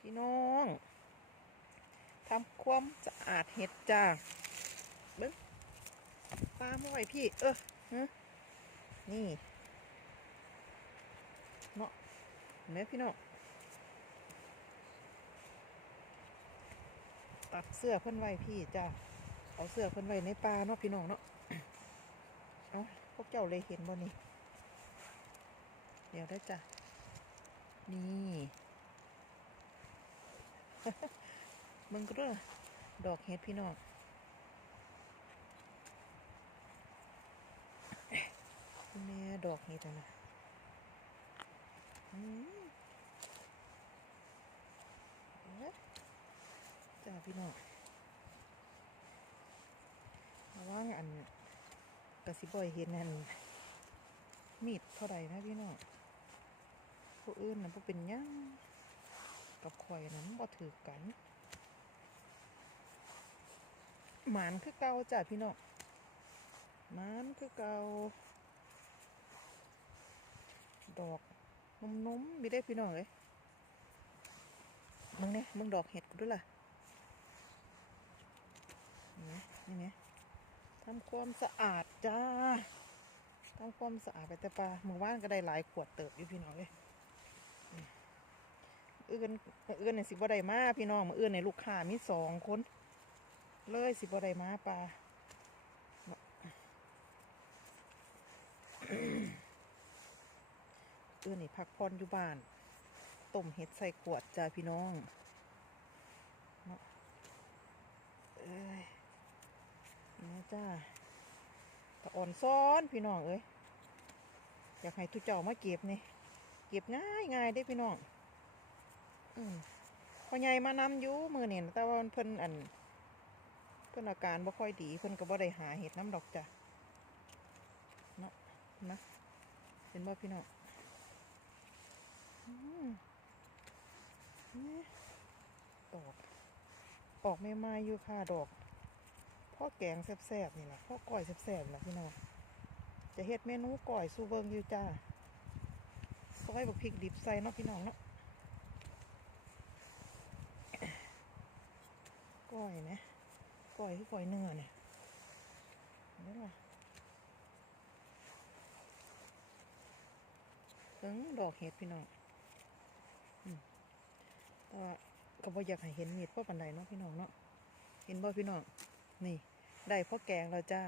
พี่น้องทำความสะอาดเห็ดจ้าเบิ้งปลาไม่ไหวพี่ เออฮนี่เนาะเนไหมพี่น้องตัดเสื้อเพิ่นไว้พี่จ้าเอาเสื้อเพิ่นไว้ในปลาเนาะพี่น้องเนาะเอาพวกเจ้าเลยเห็นบ่นี่เดี๋ยวได้จ้ะนี่ มึงก็เด้อดอกเห็ดพี่น้องแม่ดอกเห็ดอะนะจ้าพี่น้องระว่างอันกระสิบอยเห็นนั่นมีดเท่าไหร่นะพี่น้องผู้อื่นนะผู้เป็นหยังกับข่อยนั้นบ่ถือกัน หมานคือเก่าจ้ะพี่น้องหมานคือเก่าดอกนุ่มๆมีได้พี่น้องเลยมึงเนี่ยมึงดอกเห็ดกูด้วยล่ะนี่ไงนี่ไงทำความสะอาดจ้าทำความสะอาดไปแต่ปลามือว่านก็ได้หลายขวดเติบอยู่พี่น้องเลยนี่มื้ออื่นมืออื่นเนี่ยสิบ่ได้มาพี่น้องมืออื่นเนี่ยลูกค้ามีสองคน เลยสิบ่ได้มาปลาเอื้อนี่พักผ่อนอยู่บ้านต้มเห็ดใส่ขวดจ้าพี่น้องเนาะเอ้ยนี่จ้าตะอ่อนซ้อนพี่น้องเอ้ยอยากให้ทุเจ้ามาเก็บนี่ เก็บง่ายง่ายได้พี่น้อง อืมพ่อใหญ่มานำอยู่มือเนี่ยแต่ว่าเพิ่นอัน เพิ่นอาการบ่ค่อยดีเพิ่นก็บ่ได้หาเห็ดน้ำดอกจ้ะเนาะนะเห็นบ่พี่น้องนี่ดอก ออกไม่มาอยู่ค่ะดอกพ่อแกงแซ่บๆนี่แหละพ่อก้อยแซ่บๆนะพี่น้องจะเฮ็ดเมนูก้อยสูเบิงอยู่จ้าซอยบักพริกดิบใส่เนาะพี่น้องเนาะก้อยนะ ก่อยคือก่อยเนื้อเนี่ยนี่ล่ะเอิงดอกเห็ดพี่น้องอืมแต่ว่าก็บ่อยากให้เห็นเม็ดเพราะปันใดเนาะพี่น้องเนาะเห็นบ่พี่น้องนี่ ได้พ่อแกงแล้วจ้า